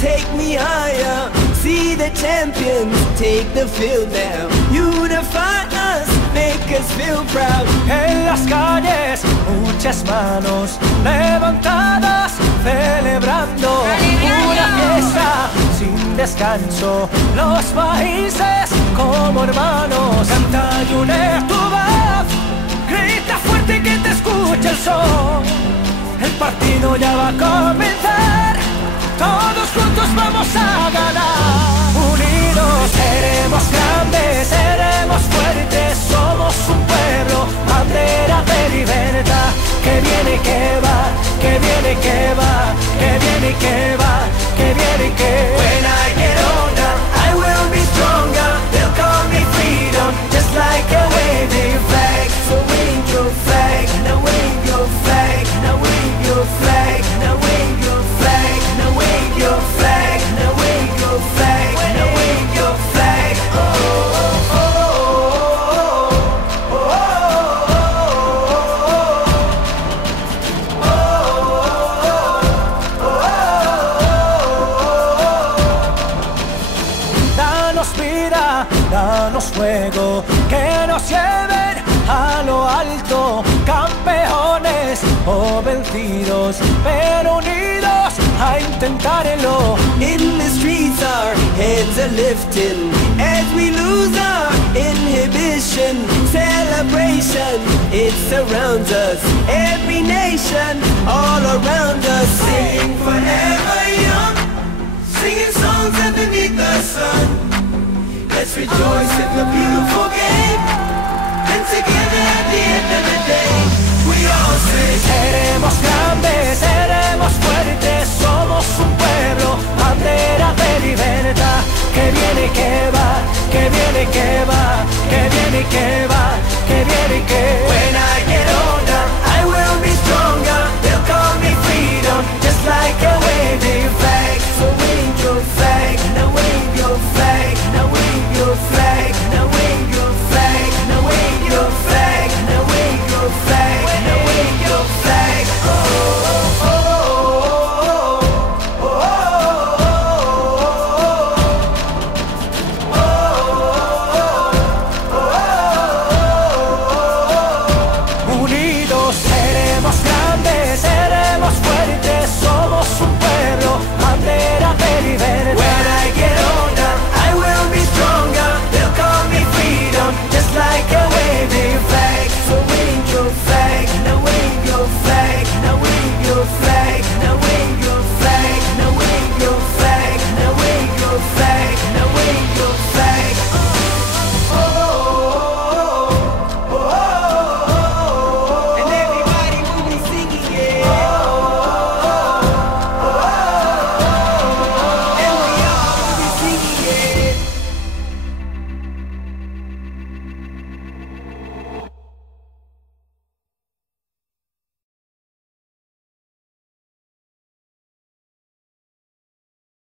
take me higher. See the champions take the field now. Unify us, make us feel proud. En las calles, muchas manos levantadas, celebrando una fiesta sin descanso. Los países como hermanos, canta y une tu voz, grita fuerte que te escuche el sol. El partido ya va a comenzar, todos juntos vamos a ganar. Unidos seremos grandes, seremos fuertes, somos un pueblo, bandera de libertad. Que viene y que va, que viene y que va, que viene y que va, que viene y que va. When I get older, I will be stronger. They'll call me freedom, just like a waving flag. So wave your flag, now wave your flag, now wave your flag, now wave your flag, now wave your flag, now wave your flag, now wave your flag. Oh, oh, oh, oh, oh, Danos vida, danos fuego, que nos lleven a lo alto, campeones o vencidos, pero unidos a intentarlo. In the streets our heads are lifting as we lose our inhibition. Celebration, it surrounds us. Every nation, all around us. Sing forever young, singing songs underneath the sun. Let's rejoice in the beautiful